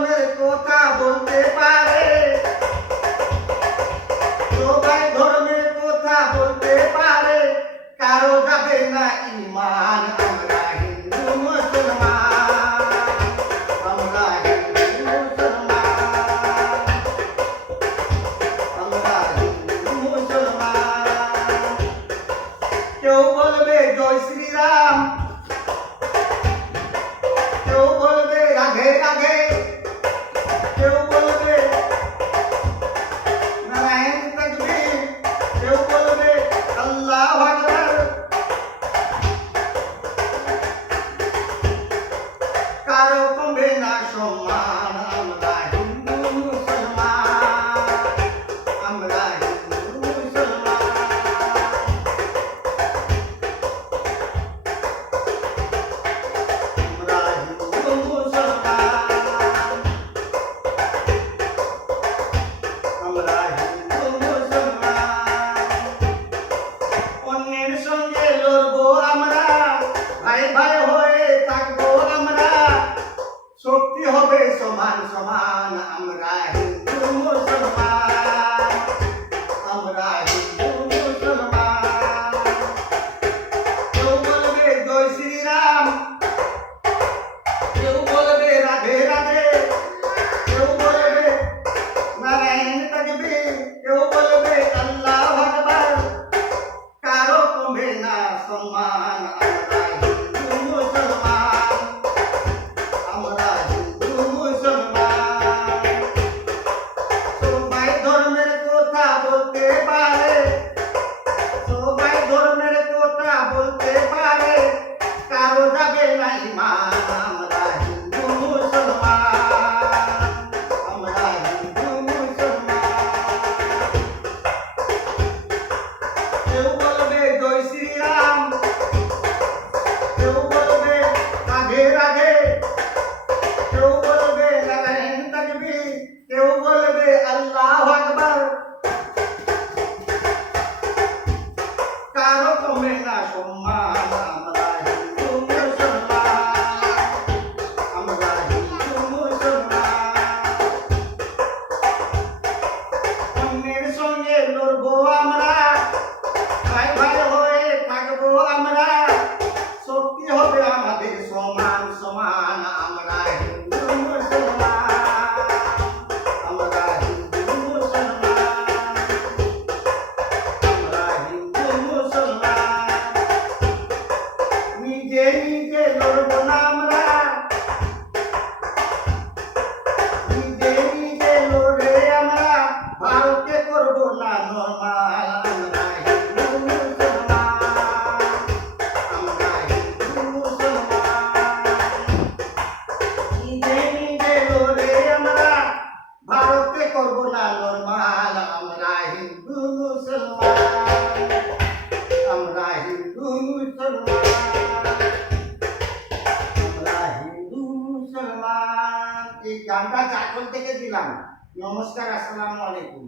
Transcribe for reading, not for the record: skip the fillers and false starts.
ধর্মের কথা বলতে পারে, সবাই ধর্মের কথা বলতে পারে, কারো যাবে না ঈমান। আমরা হিন্দু মুসলমান, আমরা হিন্দু মুসলমান, আমরা হিন্দু মুসলমান। কেউ বলবে জয় শ্রীরাম, কেউ বলবে রাধে রাধে, কেউ বলবে নারায়ণ তাকবীর, কেউ বলবে আল্লাহু আকবার। কারো কমবে না সম্মান। আমরা হিন্দু মুসলমান, আমরা হিন্দু মুসলমান। আমরা হিন্দু মুসলমান, আমরা হিন্দু মুসলমান। অন্যের সঙ্গে লড়বো আমরা, ভাই ভাই হয়ে থাকবো আমরা, শক্তি হবে সমান সমান। আমরা হিন্দু মুসলমান, আমরা হিন্দু মুসলমান। কেউ বলবে জয় শ্রীরাম, কেউ বলবে রাধে রাধে, কেউ বলবে নারায়ণ তাকবীর, কেউ বলবে আল্লাহু আকবার। কারো কমবে না সম্মান। আমরা হিন্দু মুসলমান, আমরা হিন্দু মুসলমান। সবাই ধর্মের কথা বলতে পারে, সবাই ধর্মের কথা বলতে পারে, কারো যাবে না ঈমান। আমরা হিন্দু মুসলমান, আমরা হিন্দু মুসলমান। কেউ বলবে জয় শ্রীরাম, কেউ বলবে রাধে রাধে, কেউ বলবে নারায়ণ তাকবীর, কেউ বলবে আল্লাহু আকবার। কারো কমে না সম্মান। আমরা হিন্দু মুসলমান, আমরা হিন্দু মুসলমান। অন্যের সঙ্গে লড়বো আমরা, ভাই ভাই হয়ে থাকবো আমরা, শক্তি হবে আমাদের সমান সমান। আমরা হিন্দু মুসলমান, আমরা হিন্দু মুসলমান, আমরা হিন্দু মুসলমান। নিজে নিজে লড়বো না আমরা, নিজে নিজে লড়ে আমরা ভারতকে করবো না নরমাল। আমরা হিন্দু মুসলমান, আমরা হিন্দু মুসলমান। নিজে নিজে লড়ে আমরা ভারতকে করবো না নরমাল। আমরা হিন্দু মুসলমান, আমরা হিন্দু মুসলমান, আমরা হিন্দু মুসলমান। এই গানটা চাকল থেকে দিলাম। নমস্কার, আসসালামু আলাইকুম।